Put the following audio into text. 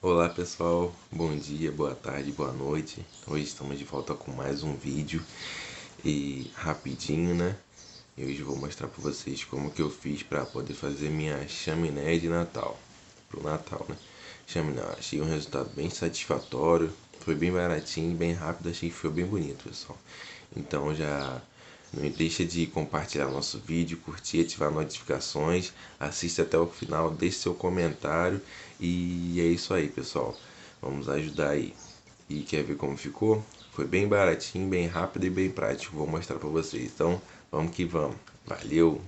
Olá pessoal, bom dia, boa tarde, boa noite. Hoje estamos de volta com mais um vídeo e rapidinho, né? E hoje eu vou mostrar para vocês como que eu fiz para poder fazer minha chaminé de Natal, pro Natal, né? Chaminé, achei um resultado bem satisfatório, foi bem baratinho, bem rápido, achei que foi bem bonito, pessoal. Então já não deixa de compartilhar nosso vídeo, curtir, ativar notificações, assista até o final, deixe seu comentário e é isso aí, pessoal. Vamos ajudar aí. E quer ver como ficou? Foi bem baratinho, bem rápido e bem prático. Vou mostrar para vocês. Então, vamos que vamos. Valeu!